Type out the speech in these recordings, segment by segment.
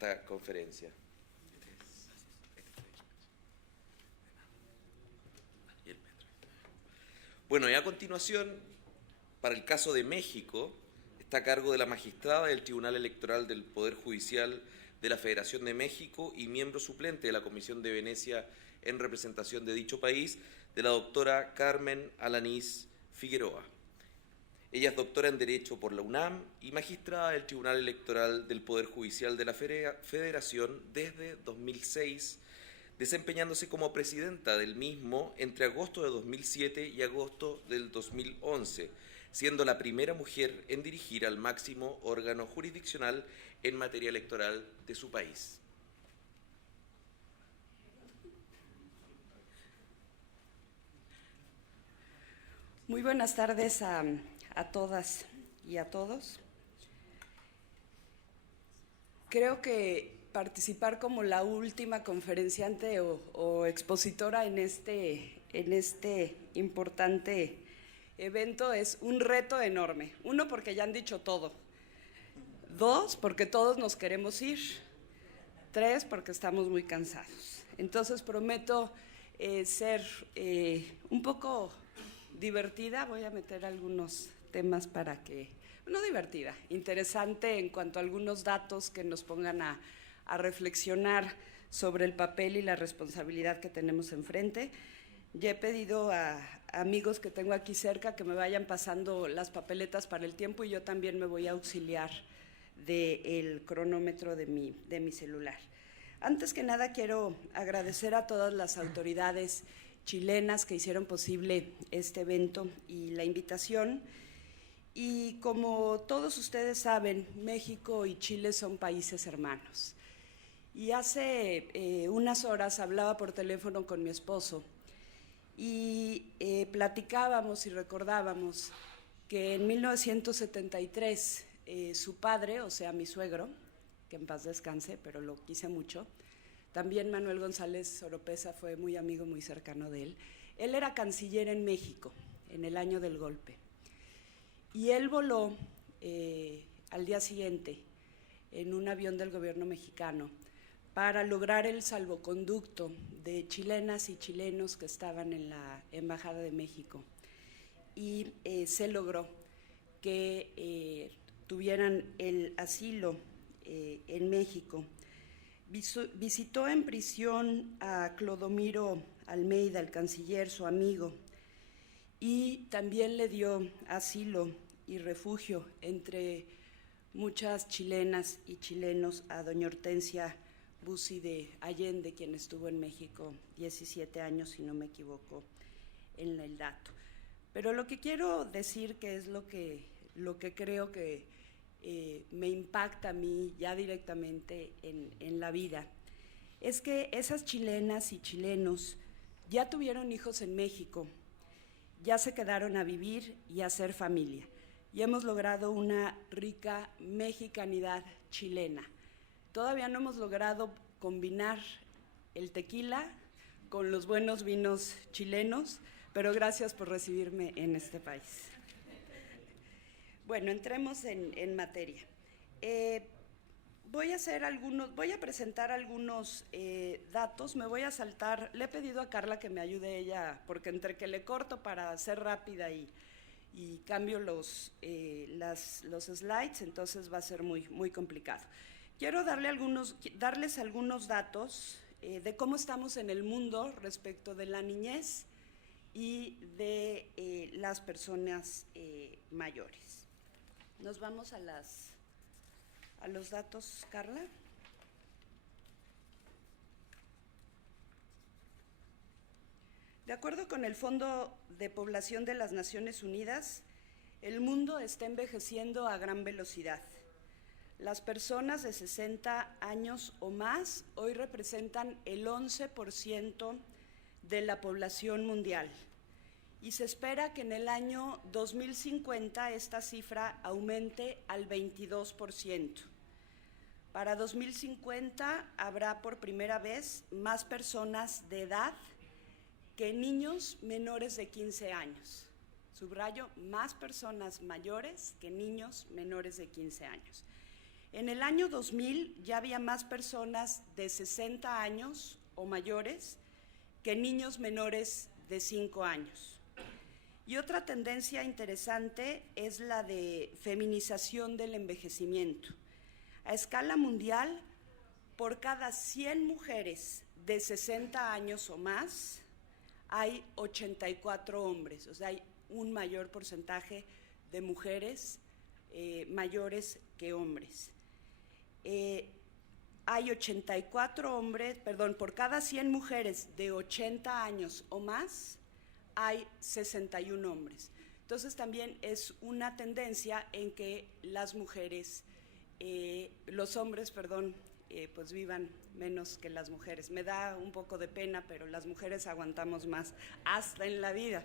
esta conferencia. Bueno, y a continuación, para el caso de México, está a cargo de la magistrada del Tribunal Electoral del Poder Judicial de la Federación de México y miembro suplente de la Comisión de Venecia en representación de dicho país, de la doctora Carmen Alanís Figueroa. Ella es doctora en Derecho por la UNAM y magistrada del Tribunal Electoral del Poder Judicial de la Federación desde 2006, desempeñándose como presidenta del mismo entre agosto de 2007 y agosto del 2011, siendo la primera mujer en dirigir al máximo órgano jurisdiccional en materia electoral de su país. Muy buenas tardes a todas y a todos. Creo que participar como la última conferenciante o expositora en este importante evento es un reto enorme. Uno, porque ya han dicho todo. Dos, porque todos nos queremos ir. Tres, porque estamos muy cansados. Entonces prometo ser un poco divertida. Voy a meter algunos temas para que, no divertida, interesante en cuanto a algunos datos que nos pongan a reflexionar sobre el papel y la responsabilidad que tenemos enfrente. Ya he pedido a amigos que tengo aquí cerca que me vayan pasando las papeletas para el tiempo y yo también me voy a auxiliar del cronómetro de mi celular. Antes que nada quiero agradecer a todas las autoridades chilenas que hicieron posible este evento y la invitación. Y como todos ustedes saben, México y Chile son países hermanos. Y hace unas horas hablaba por teléfono con mi esposo y platicábamos y recordábamos que en 1973 su padre, o sea, mi suegro, que en paz descanse, pero lo quise mucho, también Manuel González Oropesa fue muy amigo, muy cercano de él. Él era canciller en México en el año del golpe. Y él voló al día siguiente en un avión del gobierno mexicano para lograr el salvoconducto de chilenas y chilenos que estaban en la Embajada de México. Y se logró que tuvieran el asilo en México. Visitó en prisión a Clodomiro Almeida, el canciller, su amigo, y también le dio asilo y refugio, entre muchas chilenas y chilenos, a doña Hortensia Bussi de Allende, quien estuvo en México 17 años, si no me equivoco en el dato. Pero lo que quiero decir, que es lo que creo que me impacta a mí ya directamente en la vida, es que esas chilenas y chilenos ya tuvieron hijos en México, ya se quedaron a vivir y a hacer familia, y hemos logrado una rica mexicanidad chilena. Todavía no hemos logrado combinar el tequila con los buenos vinos chilenos, pero gracias por recibirme en este país. Bueno, entremos en materia. Voy a presentar algunos datos, me voy a saltar. Le he pedido a Carla que me ayude ella, porque entre que le corto para ser rápida y cambio los slides, entonces va a ser muy, muy complicado. Quiero darles algunos datos de cómo estamos en el mundo respecto de la niñez y de las personas mayores. Nos vamos a los datos, Carla. De acuerdo con el Fondo de Población de las Naciones Unidas, el mundo está envejeciendo a gran velocidad. Las personas de 60 años o más hoy representan el 11% de la población mundial. Y se espera que en el año 2050 esta cifra aumente al 22%. Para 2050 habrá por primera vez más personas de edad que niños menores de 15 años. Subrayo, más personas mayores que niños menores de 15 años. En el año 2000 ya había más personas de 60 años o mayores que niños menores de 5 años. Y otra tendencia interesante es la de feminización del envejecimiento. A escala mundial, por cada 100 mujeres de 60 años o más, hay 84 hombres, o sea, hay un mayor porcentaje de mujeres mayores que hombres. Hay 84 hombres, perdón, por cada 100 mujeres de 80 años o más, hay 61 hombres. Entonces también es una tendencia en que las mujeres, los hombres, perdón, pues vivan menos que las mujeres. Me da un poco de pena, pero las mujeres aguantamos más, hasta en la vida.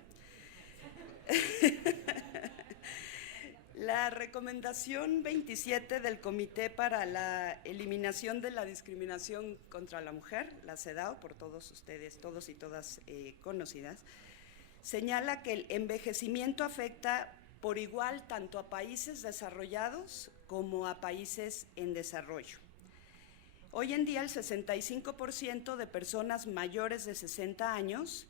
La recomendación 27 del Comité para la Eliminación de la Discriminación contra la Mujer, la CEDAW, por todos ustedes, todos y todas conocidas, señala que el envejecimiento afecta por igual tanto a países desarrollados como a países en desarrollo. Hoy en día el 65% de personas mayores de 60 años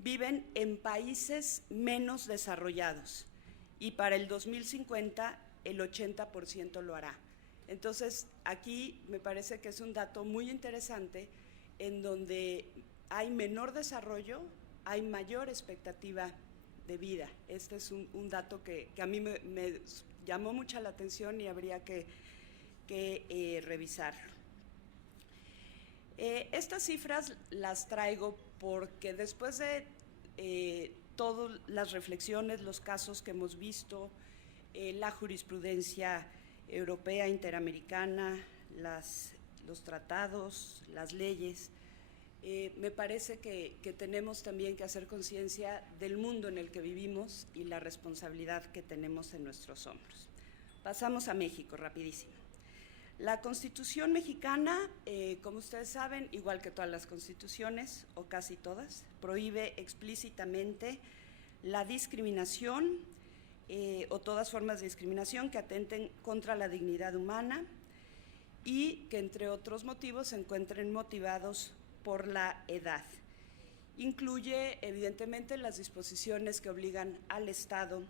viven en países menos desarrollados y para el 2050 el 80% lo hará. Entonces, aquí me parece que es un dato muy interesante en donde hay menor desarrollo, hay mayor expectativa de vida. Este es un dato que a mí me llamó mucha la atención y habría que revisarlo. Estas cifras las traigo porque después de todas las reflexiones, los casos que hemos visto, la jurisprudencia europea, interamericana, los tratados, las leyes, me parece que tenemos también que hacer conciencia del mundo en el que vivimos y la responsabilidad que tenemos en nuestros hombros. Pasamos a México, rapidísimo. La Constitución mexicana, como ustedes saben, igual que todas las constituciones, o casi todas, prohíbe explícitamente la discriminación o todas formas de discriminación que atenten contra la dignidad humana y que, entre otros motivos, se encuentren motivados por la edad. Incluye, evidentemente, las disposiciones que obligan al Estado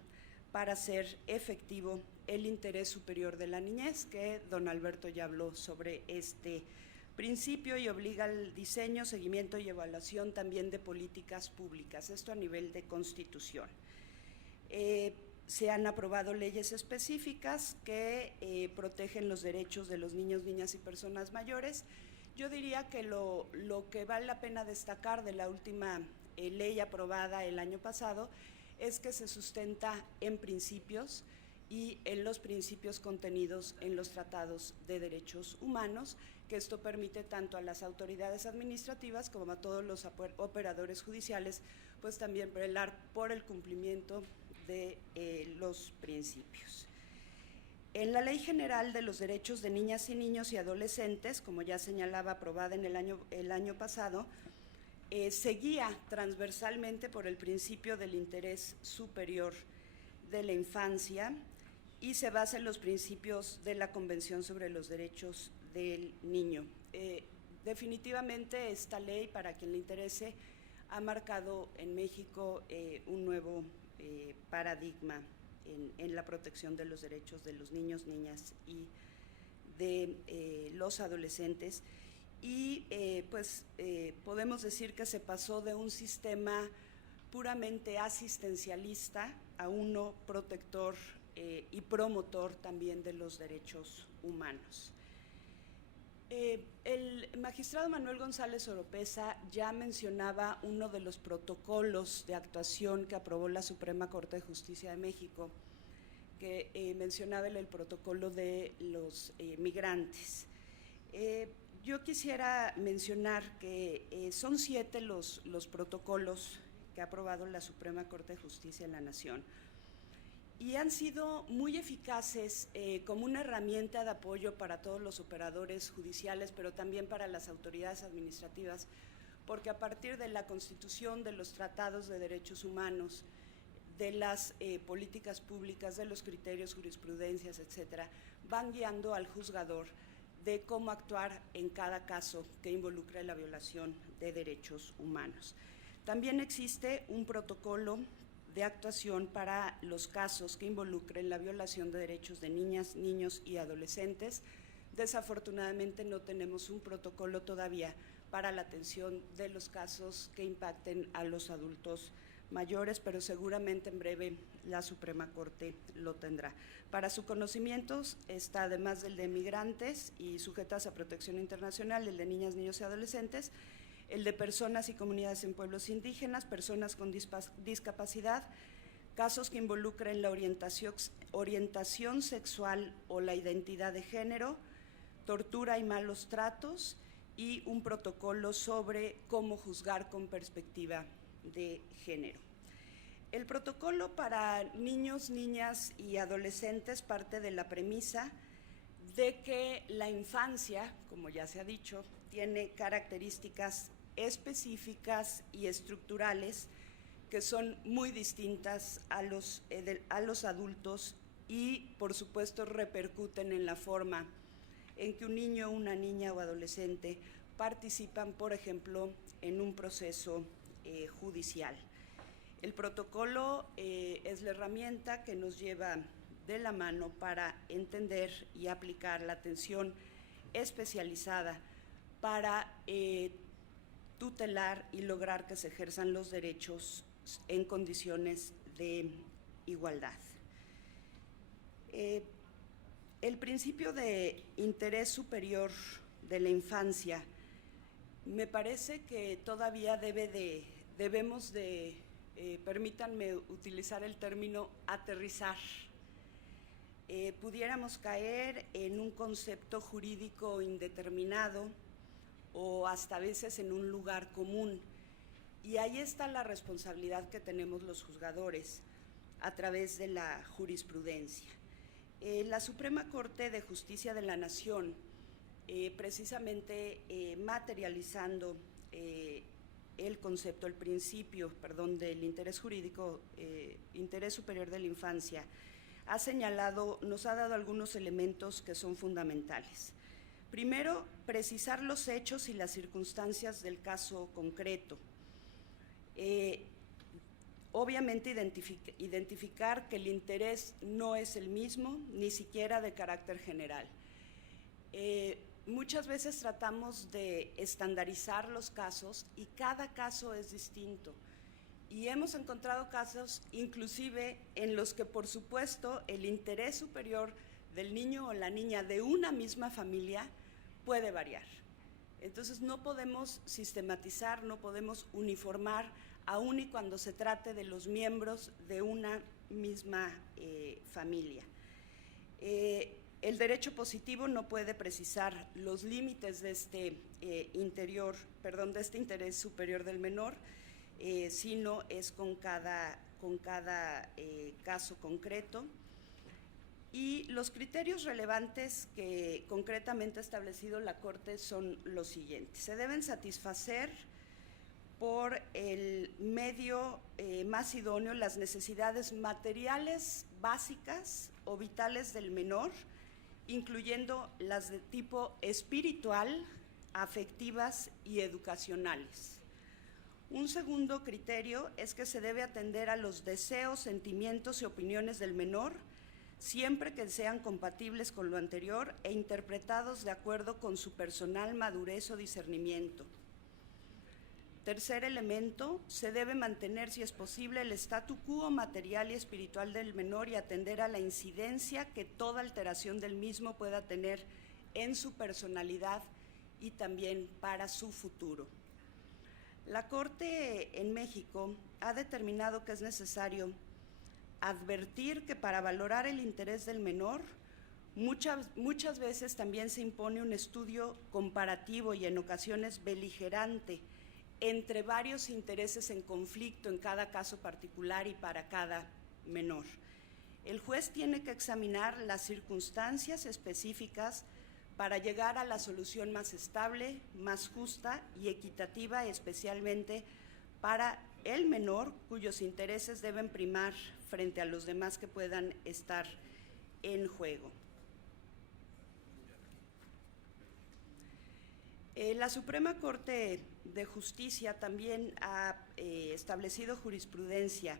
para hacer efectivo el interés superior de la niñez, que don Alberto ya habló sobre este principio, y obliga al diseño, seguimiento y evaluación también de políticas públicas, esto a nivel de Constitución. Se han aprobado leyes específicas que protegen los derechos de los niños, niñas y personas mayores. Yo diría que lo que vale la pena destacar de la última ley aprobada el año pasado es que se sustenta en principios y en los principios contenidos en los tratados de derechos humanos, que esto permite tanto a las autoridades administrativas como a todos los operadores judiciales, pues también velar por el cumplimiento de los principios. En la Ley General de los Derechos de Niñas y Niños y Adolescentes, como ya señalaba, aprobada en el año pasado, se guía transversalmente por el principio del interés superior de la infancia y se basa en los principios de la Convención sobre los Derechos del Niño. Definitivamente esta ley, para quien le interese, ha marcado en México un nuevo paradigma en la protección de los derechos de los niños, niñas y de los adolescentes. Y podemos decir que se pasó de un sistema puramente asistencialista a uno protector y promotor también de los derechos humanos. El magistrado Manuel González Oropeza ya mencionaba uno de los protocolos de actuación que aprobó la Suprema Corte de Justicia de México, que mencionaba el protocolo de los migrantes. Yo quisiera mencionar que son 7 los protocolos que ha aprobado la Suprema Corte de Justicia de la Nación y han sido muy eficaces como una herramienta de apoyo para todos los operadores judiciales, pero también para las autoridades administrativas, porque a partir de la constitución de los tratados de derechos humanos, de las políticas públicas, de los criterios, jurisprudencias, etcétera, van guiando al juzgador de cómo actuar en cada caso que involucre la violación de derechos humanos. También existe un protocolo de actuación para los casos que involucren la violación de derechos de niñas, niños y adolescentes. Desafortunadamente no tenemos un protocolo todavía para la atención de los casos que impacten a los adultos mayores, pero seguramente en breve la Suprema Corte lo tendrá. Para su conocimiento está, además del de migrantes y sujetas a protección internacional, el de niñas, niños y adolescentes, el de personas y comunidades en pueblos indígenas, personas con discapacidad, casos que involucren la orientación sexual o la identidad de género, tortura y malos tratos, y un protocolo sobre cómo juzgar con perspectiva de género. El protocolo para niños, niñas y adolescentes parte de la premisa de que la infancia, como ya se ha dicho, tiene características específicas y estructurales que son muy distintas a los adultos y, por supuesto, repercuten en la forma en que un niño, una niña o adolescente participan, por ejemplo, en un proceso judicial. El protocolo es la herramienta que nos lleva de la mano para entender y aplicar la atención especializada para tutelar y lograr que se ejerzan los derechos en condiciones de igualdad. El principio de interés superior de la infancia me parece que todavía debemos de, permítanme utilizar el término aterrizar. Pudiéramos caer en un concepto jurídico indeterminado o hasta a veces en un lugar común. Y ahí está la responsabilidad que tenemos los juzgadores a través de la jurisprudencia. La Suprema Corte de Justicia de la Nación, precisamente materializando el concepto, el principio, del interés jurídico, interés superior de la infancia, ha señalado, nos ha dado algunos elementos que son fundamentales. Primero, precisar los hechos y las circunstancias del caso concreto. Obviamente identificar que el interés no es el mismo, ni siquiera de carácter general. Muchas veces tratamos de estandarizar los casos y cada caso es distinto. Y hemos encontrado casos inclusive en los que, por supuesto, el interés superior del niño o la niña de una misma familia puede variar. Entonces no podemos sistematizar, no podemos uniformar, aun y cuando se trate de los miembros de una misma familia. El derecho positivo no puede precisar los límites de este interés superior del menor, sino es con cada caso concreto. Y los criterios relevantes que concretamente ha establecido la Corte son los siguientes. Se deben satisfacer por el medio más idóneo las necesidades materiales básicas o vitales del menor, incluyendo las de tipo espiritual, afectivas y educacionales. Un segundo criterio es que se debe atender a los deseos, sentimientos y opiniones del menor, siempre que sean compatibles con lo anterior e interpretados de acuerdo con su personal madurez o discernimiento. Tercer elemento, se debe mantener, si es posible, el statu quo material y espiritual del menor y atender a la incidencia que toda alteración del mismo pueda tener en su personalidad y también para su futuro. La Corte en México ha determinado que es necesario advertir que para valorar el interés del menor, muchas veces también se impone un estudio comparativo y en ocasiones beligerante entre varios intereses en conflicto en cada caso particular y para cada menor. El juez tiene que examinar las circunstancias específicas para llegar a la solución más estable, más justa y equitativa, especialmente para el menor cuyos intereses deben primar frente a los demás que puedan estar en juego. La Suprema Corte de Justicia también ha establecido jurisprudencia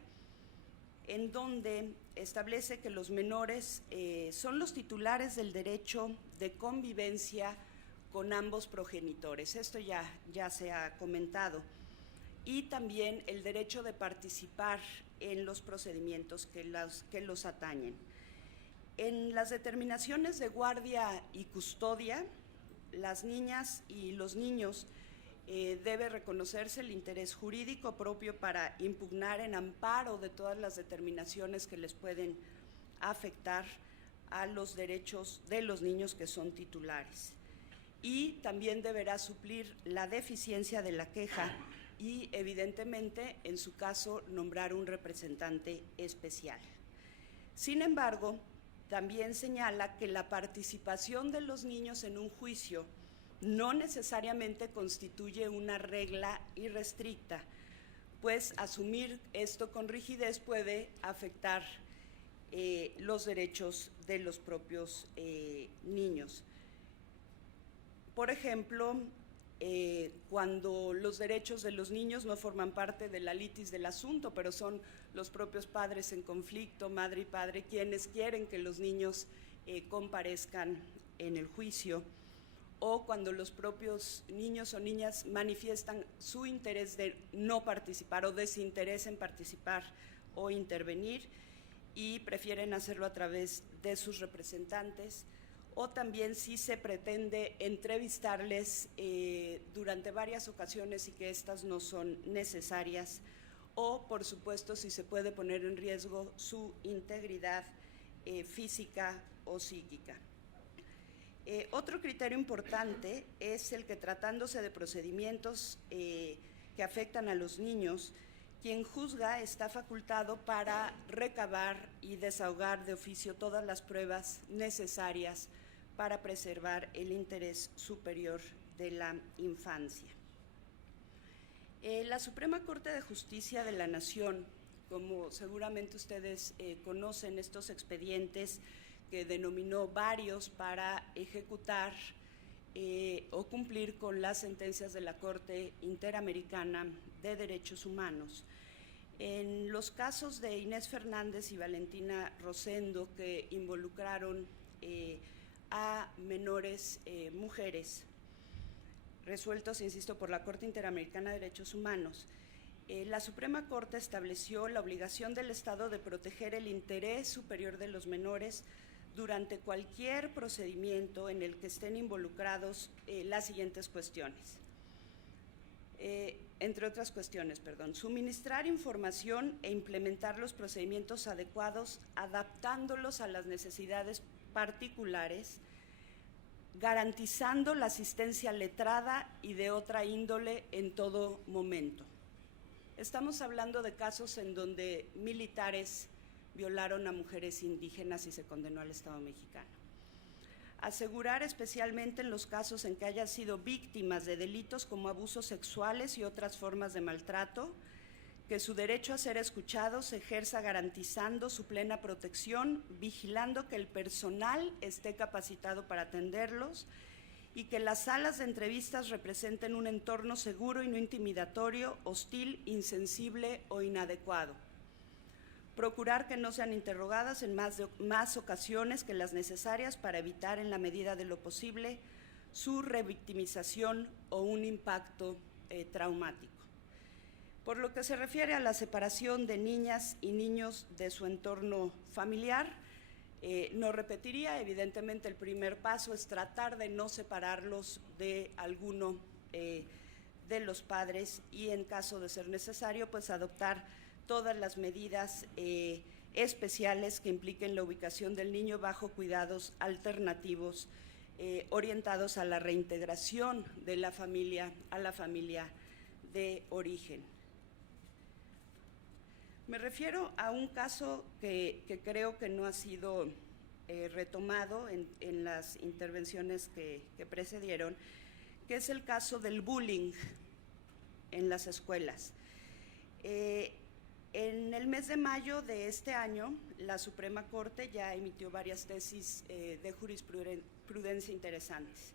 en donde establece que los menores son los titulares del derecho de convivencia con ambos progenitores. Esto ya se ha comentado. Y también el derecho de participar en los procedimientos que los atañen. En las determinaciones de guardia y custodia, las niñas y los niños debe reconocerse el interés jurídico propio para impugnar en amparo de todas las determinaciones que les pueden afectar a los derechos de los niños que son titulares. Y también deberá suplir la deficiencia de la queja y, evidentemente, en su caso, nombrar un representante especial. Sin embargo, también señala que la participación de los niños en un juicio no necesariamente constituye una regla irrestricta, pues asumir esto con rigidez puede afectar los derechos de los propios niños. Por ejemplo, cuando los derechos de los niños no forman parte de la litis del asunto, pero son los propios padres en conflicto, madre y padre, quienes quieren que los niños comparezcan en el juicio, o cuando los propios niños o niñas manifiestan su interés de no participar o desinterés en participar o intervenir y prefieren hacerlo a través de sus representantes, o también si se pretende entrevistarles durante varias ocasiones y que estas no son necesarias, o por supuesto si se puede poner en riesgo su integridad física o psíquica. Otro criterio importante es el que, tratándose de procedimientos que afectan a los niños, quien juzga está facultado para recabar y desahogar de oficio todas las pruebas necesarias para preservar el interés superior de la infancia. La Suprema Corte de Justicia de la Nación, como seguramente ustedes conocen estos expedientes que denominó varios para ejecutar o cumplir con las sentencias de la Corte Interamericana de Derechos Humanos. En los casos de Inés Fernández y Valentina Rosendo, que involucraron a menores mujeres, resueltos, insisto, por la Corte Interamericana de Derechos Humanos, la Suprema Corte estableció la obligación del Estado de proteger el interés superior de los menores durante cualquier procedimiento en el que estén involucrados las siguientes cuestiones. Entre otras cuestiones, suministrar información e implementar los procedimientos adecuados, adaptándolos a las necesidades particulares, garantizando la asistencia letrada y de otra índole en todo momento. Estamos hablando de casos en donde militares violaron a mujeres indígenas y se condenó al Estado mexicano. Asegurar, especialmente en los casos en que hayan sido víctimas de delitos como abusos sexuales y otras formas de maltrato, que su derecho a ser escuchados se ejerza garantizando su plena protección, vigilando que el personal esté capacitado para atenderlos y que las salas de entrevistas representen un entorno seguro y no intimidatorio, hostil, insensible o inadecuado. Procurar que no sean interrogadas en más ocasiones que las necesarias para evitar, en la medida de lo posible, su revictimización o un impacto traumático. Por lo que se refiere a la separación de niñas y niños de su entorno familiar, no repetiría, evidentemente el primer paso es tratar de no separarlos de alguno de los padres y, en caso de ser necesario, pues adoptar todas las medidas especiales que impliquen la ubicación del niño bajo cuidados alternativos orientados a la reintegración de la familia a la familia de origen. Me refiero a un caso que creo que no ha sido retomado en las intervenciones que precedieron, que es el caso del bullying en las escuelas. En el mes de mayo de este año, la Suprema Corte ya emitió varias tesis de jurisprudencia interesantes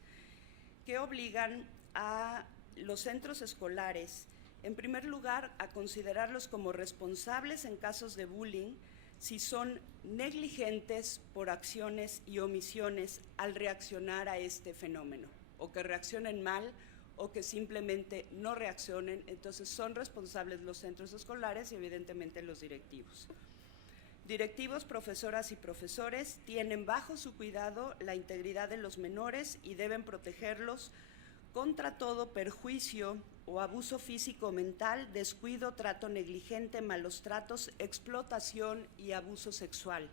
que obligan a los centros escolares, en primer lugar, a considerarlos como responsables en casos de bullying si son negligentes por acciones y omisiones al reaccionar a este fenómeno, o que reaccionen mal o que simplemente no reaccionen. Entonces son responsables los centros escolares y evidentemente los directivos. Directivos, profesoras y profesores tienen bajo su cuidado la integridad de los menores y deben protegerlos contra todo perjuicio o abuso físico o mental, descuido, trato negligente, malos tratos, explotación y abuso sexual.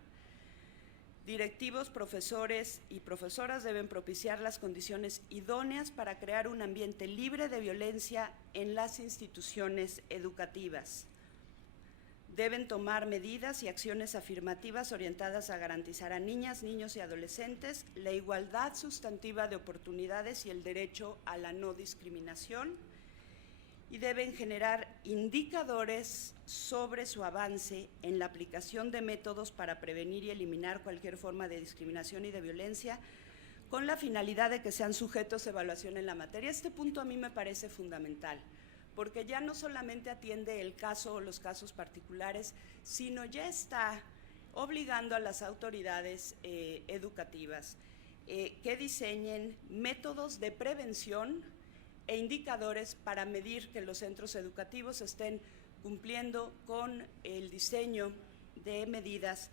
Directivos, profesores y profesoras deben propiciar las condiciones idóneas para crear un ambiente libre de violencia en las instituciones educativas. Deben tomar medidas y acciones afirmativas orientadas a garantizar a niñas, niños y adolescentes la igualdad sustantiva de oportunidades y el derecho a la no discriminación, y deben generar indicadores sobre su avance en la aplicación de métodos para prevenir y eliminar cualquier forma de discriminación y de violencia, con la finalidad de que sean sujetos de evaluación en la materia. Este punto a mí me parece fundamental, porque ya no solamente atiende el caso o los casos particulares, sino ya está obligando a las autoridades educativas que diseñen métodos de prevención e indicadores para medir que los centros educativos estén cumpliendo con el diseño de medidas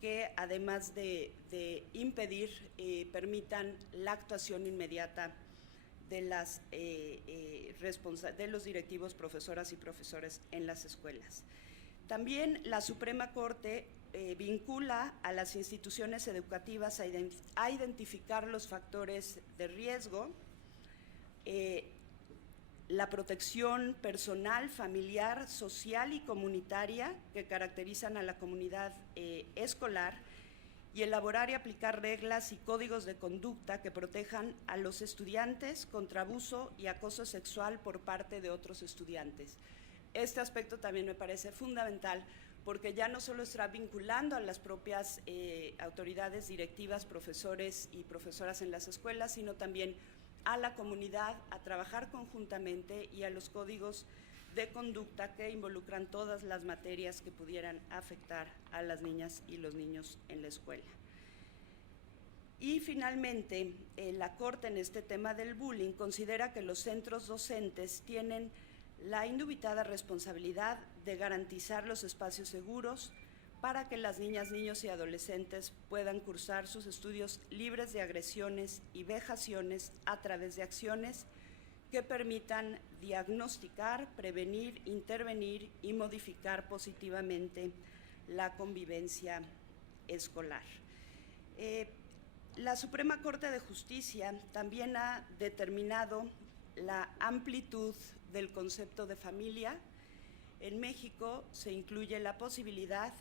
que, además de impedir, permitan la actuación inmediata de los directivos, profesoras y profesores en las escuelas. También la Suprema Corte vincula a las instituciones educativas a identificar los factores de riesgo, la protección personal, familiar, social y comunitaria que caracterizan a la comunidad escolar, y elaborar y aplicar reglas y códigos de conducta que protejan a los estudiantes contra abuso y acoso sexual por parte de otros estudiantes. Este aspecto también me parece fundamental, porque ya no solo está vinculando a las propias autoridades directivas, profesores y profesoras en las escuelas, sino también a la comunidad a trabajar conjuntamente, y a los códigos de conducta que involucran todas las materias que pudieran afectar a las niñas y los niños en la escuela. Y finalmente, la Corte en este tema del bullying considera que los centros docentes tienen la indubitada responsabilidad de garantizar los espacios seguros para que las niñas, niños y adolescentes puedan cursar sus estudios libres de agresiones y vejaciones a través de acciones que permitan diagnosticar, prevenir, intervenir y modificar positivamente la convivencia escolar. La Suprema Corte de Justicia también ha determinado la amplitud del concepto de familia. En México se incluye la posibilidad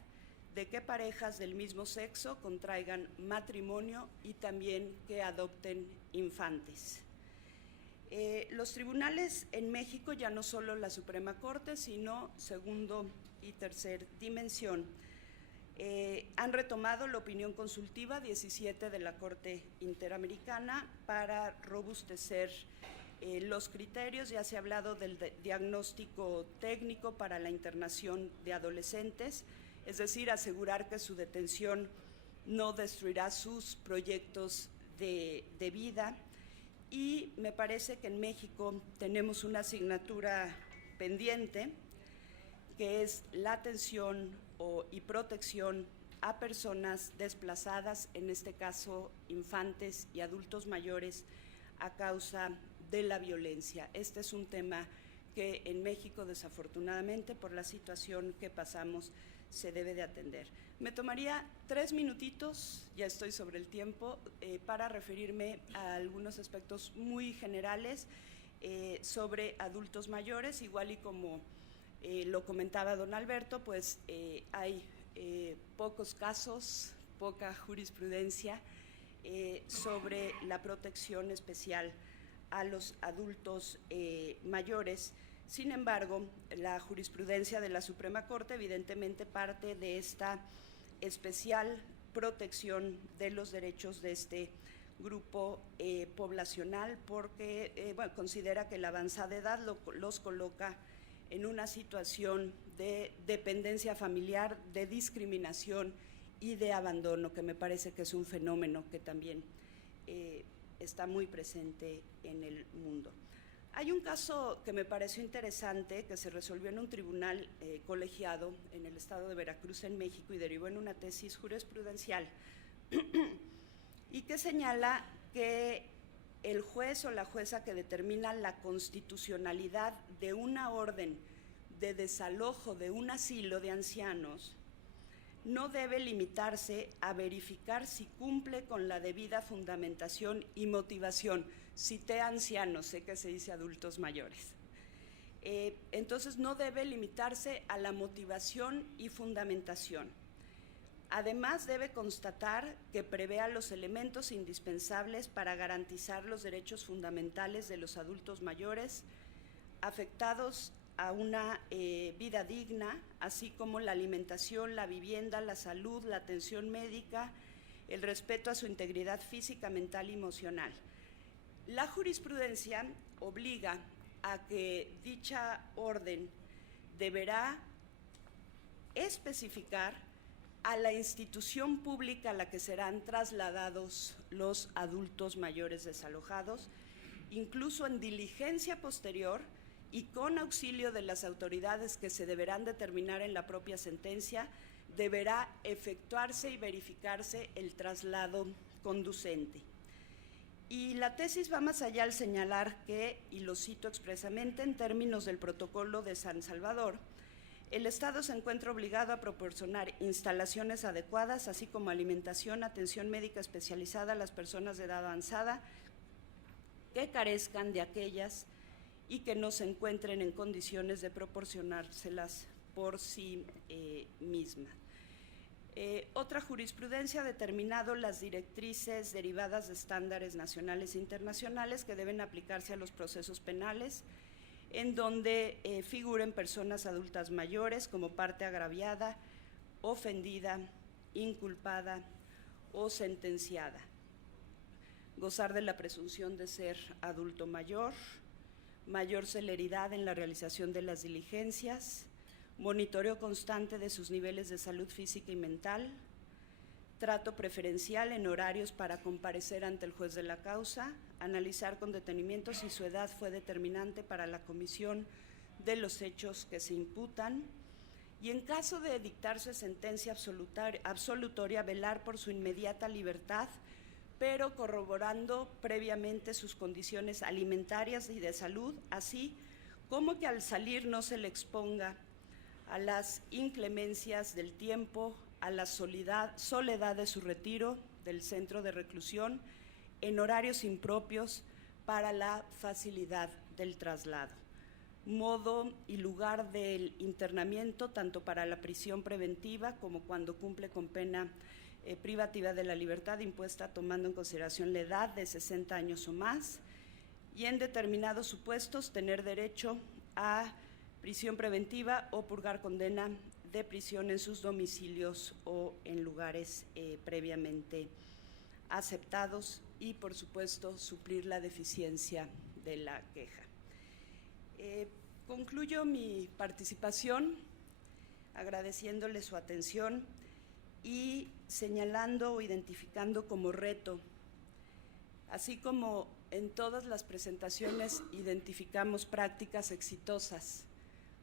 de que parejas del mismo sexo contraigan matrimonio y también que adopten infantes. Los tribunales en México, ya no solo la Suprema Corte, sino segundo y tercer dimensión, han retomado la opinión consultiva 17 de la Corte Interamericana para robustecer los criterios. Ya se ha hablado del diagnóstico técnico para la internación de adolescentes, es decir, asegurar que su detención no destruirá sus proyectos de vida. Y me parece que en México tenemos una asignatura pendiente, que es la atención y protección a personas desplazadas, en este caso infantes y adultos mayores, a causa de la violencia. Este es un tema que en México, desafortunadamente, por la situación que pasamos, se debe de atender. Me tomaría 3 minutitos, ya estoy sobre el tiempo, para referirme a algunos aspectos muy generales sobre adultos mayores. Igual y como lo comentaba don Alberto, pues hay pocos casos, poca jurisprudencia sobre la protección especial a los adultos mayores. Sin embargo, la jurisprudencia de la Suprema Corte evidentemente parte de esta especial protección de los derechos de este grupo poblacional, porque considera que la avanzada edad los coloca en una situación de dependencia familiar, de discriminación y de abandono, que me parece que es un fenómeno que también está muy presente en el mundo. Hay un caso que me pareció interesante, que se resolvió en un tribunal colegiado en el estado de Veracruz, en México, y derivó en una tesis jurisprudencial, y que señala que el juez o la jueza que determina la constitucionalidad de una orden de desalojo de un asilo de ancianos no debe limitarse a verificar si cumple con la debida fundamentación y motivación. Cité ancianos, sé que se dice adultos mayores. Entonces no debe limitarse a la motivación y fundamentación. Además, debe constatar que prevea los elementos indispensables para garantizar los derechos fundamentales de los adultos mayores afectados a una vida digna, así como la alimentación, la vivienda, la salud, la atención médica, el respeto a su integridad física, mental y emocional. La jurisprudencia obliga a que dicha orden deberá especificar a la institución pública a la que serán trasladados los adultos mayores desalojados, incluso en diligencia posterior y con auxilio de las autoridades que se deberán determinar en la propia sentencia, deberá efectuarse y verificarse el traslado conducente. Y la tesis va más allá al señalar que, y lo cito expresamente, en términos del Protocolo de San Salvador, el Estado se encuentra obligado a proporcionar instalaciones adecuadas, así como alimentación, atención médica especializada a las personas de edad avanzada que carezcan de aquellas y que no se encuentren en condiciones de proporcionárselas por sí mismas. Otra jurisprudencia ha determinado las directrices derivadas de estándares nacionales e internacionales que deben aplicarse a los procesos penales, en donde figuren personas adultas mayores como parte agraviada, ofendida, inculpada o sentenciada. Gozar de la presunción de ser adulto mayor, mayor celeridad en la realización de las diligencias, monitoreo constante de sus niveles de salud física y mental, trato preferencial en horarios para comparecer ante el juez de la causa, analizar con detenimiento si su edad fue determinante para la comisión de los hechos que se imputan y, en caso de dictarse sentencia absolutoria, velar por su inmediata libertad, pero corroborando previamente sus condiciones alimentarias y de salud, así como que al salir no se le exponga a las inclemencias del tiempo, a la soledad de su retiro del centro de reclusión en horarios impropios para la facilidad del traslado. Modo y lugar del internamiento, tanto para la prisión preventiva como cuando cumple con pena privativa de la libertad impuesta tomando en consideración la edad de 60 años o más, y en determinados supuestos tener derecho a prisión preventiva o purgar condena de prisión en sus domicilios o en lugares previamente aceptados y, por supuesto, suplir la deficiencia de la queja. Concluyo mi participación agradeciéndole su atención y señalando o identificando como reto, así como en todas las presentaciones identificamos prácticas exitosas,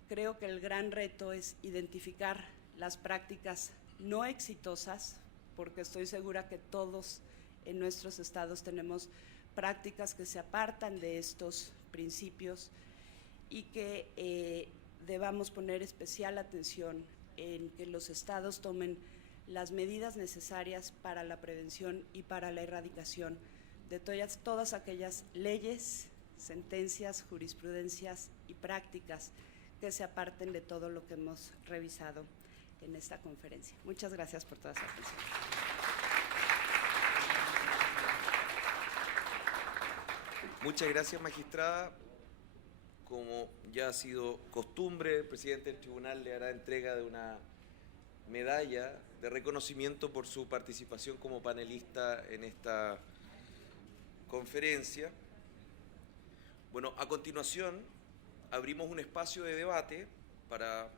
creo que el gran reto es identificar las prácticas no exitosas, porque estoy segura que todos en nuestros estados tenemos prácticas que se apartan de estos principios y que debamos poner especial atención en que los estados tomen las medidas necesarias para la prevención y para la erradicación de todas aquellas leyes, sentencias, jurisprudencias y prácticas que se aparten de todo lo que hemos revisado en esta conferencia. Muchas gracias por toda su atención. Muchas gracias, magistrada. como ya ha sido costumbre, el presidente del tribunal le hará entrega de una medalla de reconocimiento por su participación como panelista en esta conferencia. Bueno, a continuación abrimos un espacio de debate para